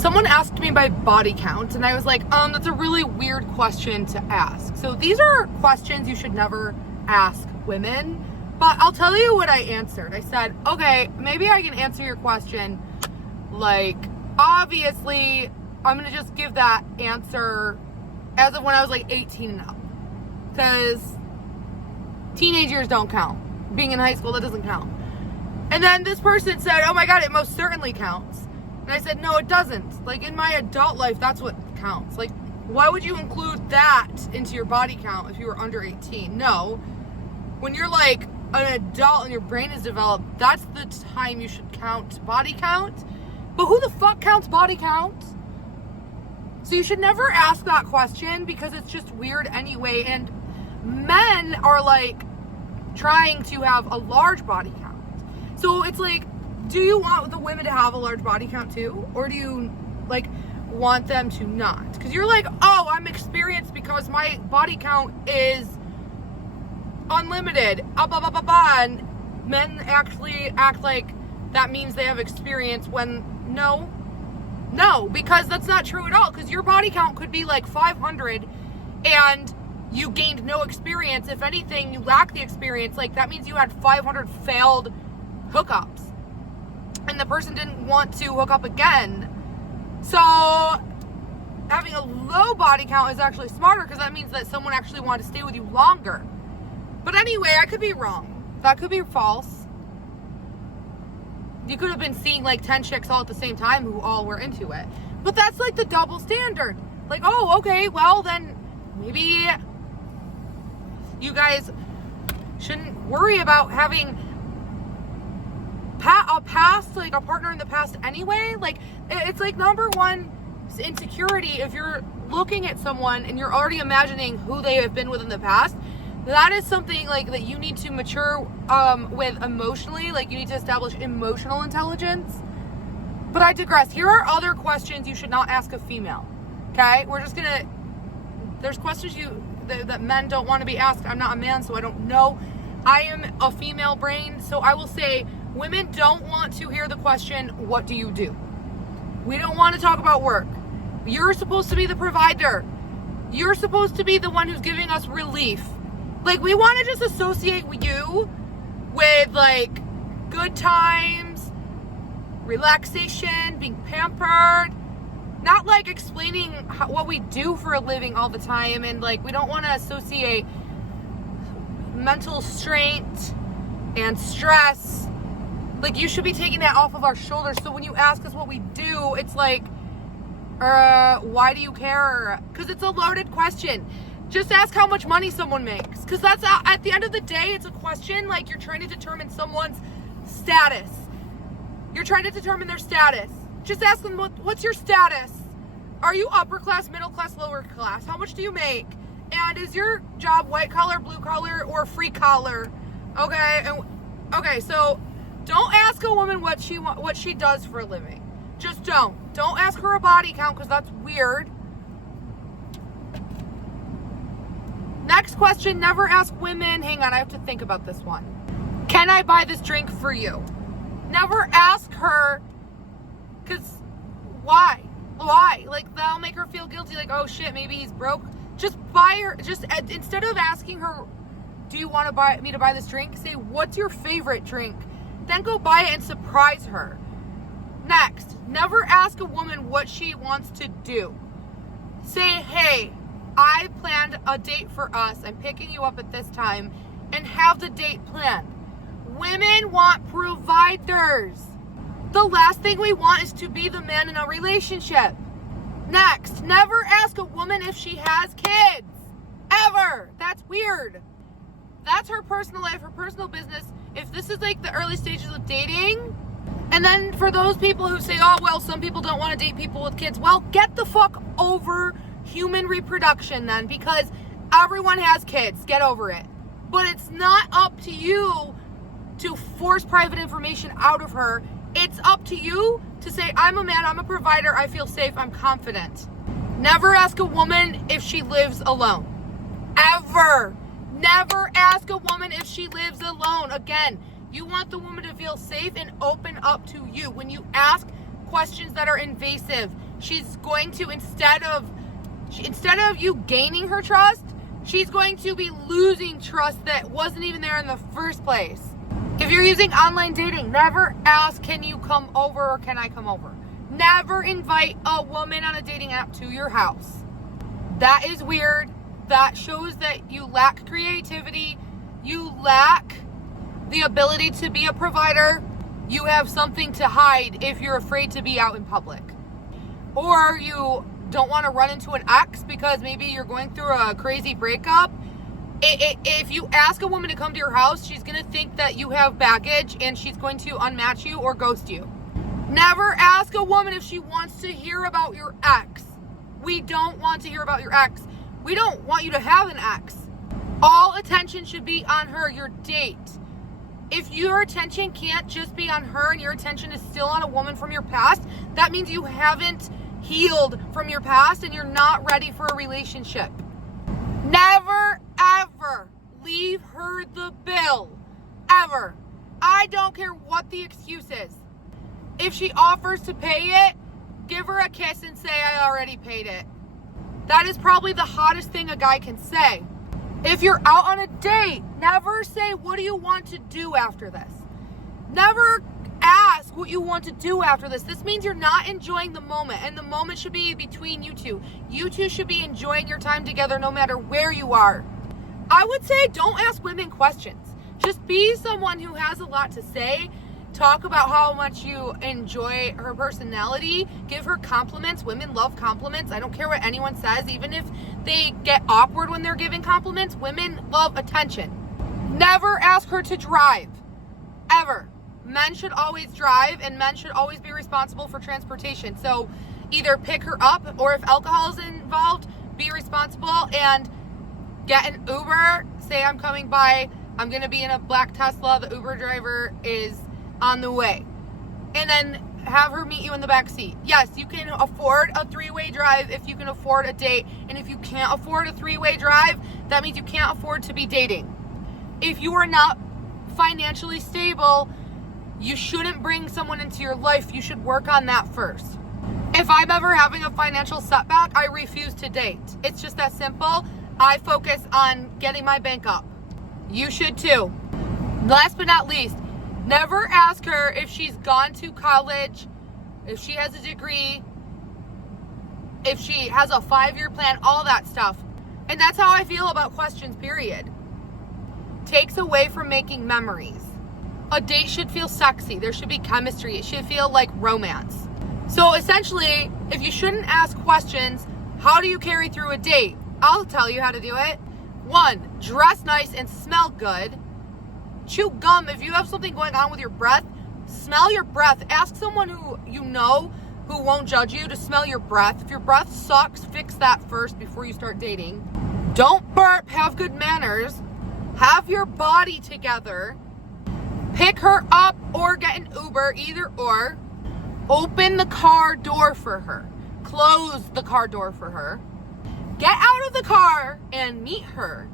someone asked me my body count, and I was like, that's a really weird question to ask. So these are questions you should never ask women, but I'll tell you what I answered. I said, okay, maybe I can answer your question. Like, obviously, I'm going to just give that answer as of when I was like 18 and up. Because teenage years don't count. Being in high school, that doesn't count. And then this person said, oh my God, it most certainly counts. And I said, no, it doesn't. Like, in my adult life, that's what counts. Like, why would you include that into your body count if you were under 18? No. When you're like an adult and your brain is developed, that's the time you should count body count. But who the fuck counts body count? So you should never ask that question because it's just weird anyway. And men are like trying to have a large body count. So it's like, do you want the women to have a large body count too? Or do you like want them to not? Because you're like, oh, I'm experienced because my body count is unlimited. Blah, blah, blah, blah. And men actually act like that means they have experience when no, because that's not true at all. Because your body count could be like 500 and you gained no experience. If anything, you lack the experience. Like, that means you had 500 failed hookups and the person didn't want to hook up again. So having a low body count is actually smarter because that means that someone actually wanted to stay with you longer. But anyway, I could be wrong. That could be false. You could have been seeing like 10 chicks all at the same time who all were into it. But that's like the double standard. Like, oh, okay, well then maybe you guys shouldn't worry about having a past, like a partner in the past anyway. Like, it's like number one insecurity. If you're looking at someone and you're already imagining who they have been with in the past, that is something like that you need to mature with emotionally. Like, you need to establish emotional intelligence. But I digress. Here are other questions you should not ask a female. Okay? There's questions that men don't want to be asked. I'm not a man, so I don't know. I am a female brain, so I will say women don't want to hear the question, what do you do? We don't want to talk about work. You're supposed to be the provider. You're supposed to be the one who's giving us relief. Like, we want to just associate you with, like, good times, relaxation, being pampered, not, like, explaining what we do for a living all the time. And, like, we don't want to associate mental strain and stress. Like, you should be taking that off of our shoulders. So when you ask us what we do, it's like, why do you care? Because it's a loaded question. Just ask how much money someone makes. Because that's, at the end of the day, it's a question like you're trying to determine someone's status. You're trying to determine their status. Just ask them, what's your status? Are you upper class, middle class, lower class? How much do you make? And is your job white collar, blue collar, or free collar? Okay, so don't ask a woman what she does for a living. Just don't. Don't ask her a body count because that's weird. Next question, never ask women, hang on, I have to think about this one. Can I buy this drink for you? Never ask her, because why? Like, that'll make her feel guilty, like, oh shit, maybe he's broke. Just buy her, instead of asking her, do you want me to buy this drink? Say, what's your favorite drink? Then go buy it and surprise her. Next, never ask a woman what she wants to do. Say, hey, I planned a date for us. I'm picking you up at this time, and have the date planned. Women want providers. The last thing we want is to be the man in a relationship. Next, never ask a woman if she has kids. Ever. That's weird. That's her personal life, her personal business. If this is like the early stages of dating, and then for those people who say, oh, well, some people don't want to date people with kids. Well, get the fuck over human reproduction then, because everyone has kids. Get over it. But it's not up to you to force private information out of her. It's up to you to say, I'm a man, I'm a provider, I feel safe, I'm confident. Never ask a woman if she lives alone. Ever. Never ask a woman if she lives alone. Again, you want the woman to feel safe and open up to you. When you ask questions that are invasive, she's going to, instead of you gaining her trust, she's going to be losing trust that wasn't even there in the first place. If you're using online dating, never ask, can you come over or can I come over? Never invite a woman on a dating app to your house. That is weird. That shows that you lack creativity. You lack the ability to be a provider. You have something to hide if you're afraid to be out in public. Or you don't want to run into an ex because maybe you're going through a crazy breakup. If you ask a woman to come to your house, she's going to think that you have baggage and she's going to unmatch you or ghost you. Never ask a woman if she wants to hear about your ex. We don't want to hear about your ex. We don't want you to have an ex. All attention should be on her, your date. If your attention can't just be on her and your attention is still on a woman from your past, that means you haven't healed from your past and you're not ready for a relationship. Never, ever leave her the bill. Ever. I don't care what the excuse is. If she offers to pay it, give her a kiss and say, I already paid it. That is probably the hottest thing a guy can say. If you're out on a date, never say, what do you want to do after this? Never ask what you want to do after this. This means you're not enjoying the moment, and the moment should be between you two. You two should be enjoying your time together no matter where you are. I would say don't ask women questions. Just be someone who has a lot to say. Talk about how much you enjoy her personality. Give her compliments. Women love compliments. I don't care what anyone says. Even if they get awkward when they're giving compliments, women love attention. Never ask her to drive. Ever. Men should always drive, and men should always be responsible for transportation. So either pick her up, or if alcohol is involved, be responsible and get an Uber. Say, I'm coming by. I'm going to be in a black Tesla. The Uber driver is on the way. And then have her meet you in the back seat. Yes, you can afford a 3-way drive if you can afford a date. And if you can't afford a 3-way drive, that means you can't afford to be dating. If you are not financially stable, you shouldn't bring someone into your life. You should work on that first. If I'm ever having a financial setback, I refuse to date. It's just that simple. I focus on getting my bank up. You should too. Last but not least, never ask her if she's gone to college, if she has a degree, if she has a 5-year plan, all that stuff. And that's how I feel about questions, period. Takes away from making memories. A date should feel sexy. There should be chemistry. It should feel like romance. So essentially, if you shouldn't ask questions, how do you carry through a date? I'll tell you how to do it. 1, dress nice and smell good. Chew gum. If you have something going on with your breath, smell your breath. Ask someone who you know who won't judge you to smell your breath. If your breath sucks, fix that first before you start dating. Don't burp. Have good manners. Have your body together. Pick her up or get an Uber, either or. Open the car door for her. Close the car door for her. Get out of the car and meet her.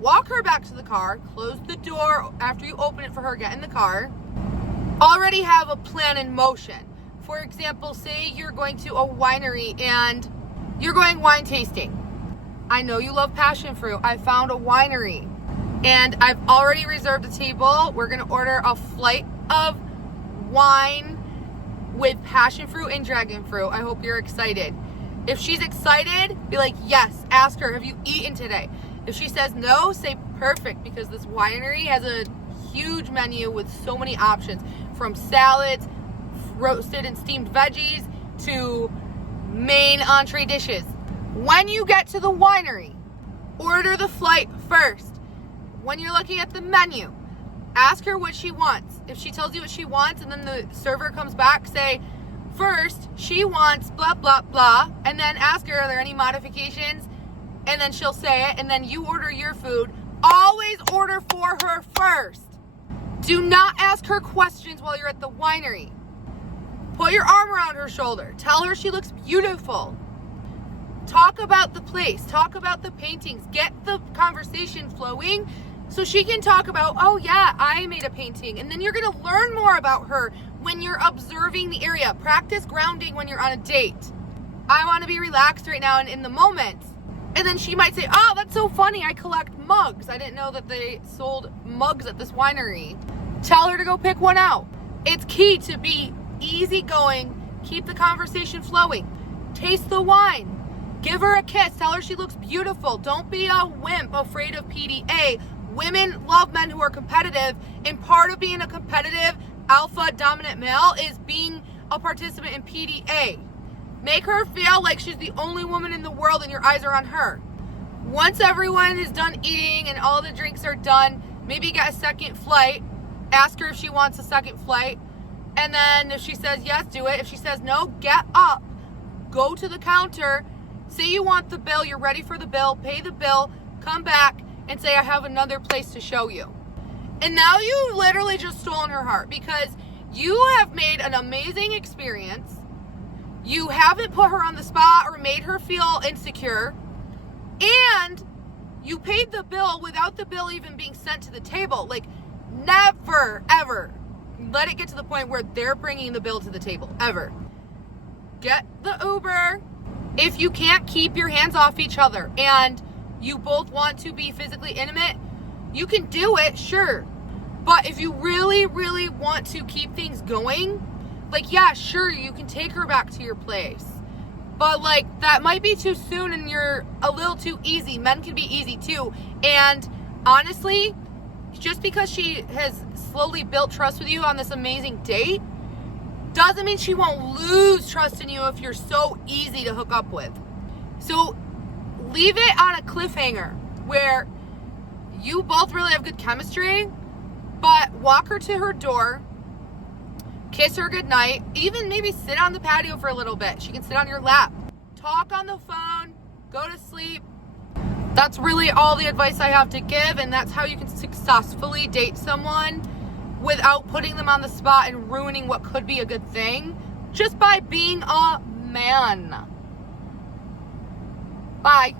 Walk her back to the car. Close the door after you open it for her. Get in the car. Already have a plan in motion. For example, say you're going to a winery and you're going wine tasting. I know you love passion fruit. I found a winery and I've already reserved a table. We're going to order a flight of wine with passion fruit and dragon fruit. I hope you're excited. If she's excited, be like, yes. Ask her, have you eaten today? If she says no, say perfect, because this winery has a huge menu with so many options, from salads, roasted and steamed veggies, to main entree dishes. When you get to the winery, order the flight first. When you're looking at the menu, ask her what she wants. If she tells you what she wants and then the server comes back, say, first, she wants blah, blah, blah, and then ask her, are there any modifications? And then she'll say it, and then you order your food. Always order for her first. Do not ask her questions while you're at the winery. Put your arm around her shoulder. Tell her she looks beautiful. Talk about the place. Talk about the paintings. Get the conversation flowing so she can talk about, oh yeah, I made a painting. And then you're going to learn more about her when you're observing the area. Practice grounding when you're on a date. I want to be relaxed right now and in the moment. And then she might say, oh, that's so funny. I collect mugs. I didn't know that they sold mugs at this winery. Tell her to go pick one out. It's key to be easygoing. Keep the conversation flowing. Taste the wine. Give her a kiss. Tell her she looks beautiful. Don't be a wimp afraid of PDA. Women love men who are competitive. And part of being a competitive alpha dominant male is being a participant in PDA. Make her feel like she's the only woman in the world and your eyes are on her. Once everyone is done eating and all the drinks are done, maybe get a second flight. Ask her if she wants a second flight. And then if she says yes, do it. If she says no, get up. Go to the counter. Say you want the bill. You're ready for the bill. Pay the bill. Come back and say, I have another place to show you. And now you literally just stolen her heart because you have made an amazing experience. You haven't put her on the spot or made her feel insecure. And you paid the bill without the bill even being sent to the table. Like, never, ever let it get to the point where they're bringing the bill to the table. Ever. Get the Uber. If you can't keep your hands off each other and you both want to be physically intimate, you can do it, sure. But if you really, really want to keep things going, like, yeah, sure, you can take her back to your place. But, like, that might be too soon and you're a little too easy. Men can be easy, too. And, honestly, just because she has slowly built trust with you on this amazing date doesn't mean she won't lose trust in you if you're so easy to hook up with. So, leave it on a cliffhanger where you both really have good chemistry, but walk her to her door, kiss her goodnight, even maybe sit on the patio for a little bit. She can sit on your lap. Talk on the phone, go to sleep. That's really all the advice I have to give, and that's how you can successfully date someone without putting them on the spot and ruining what could be a good thing, just by being a man. Bye.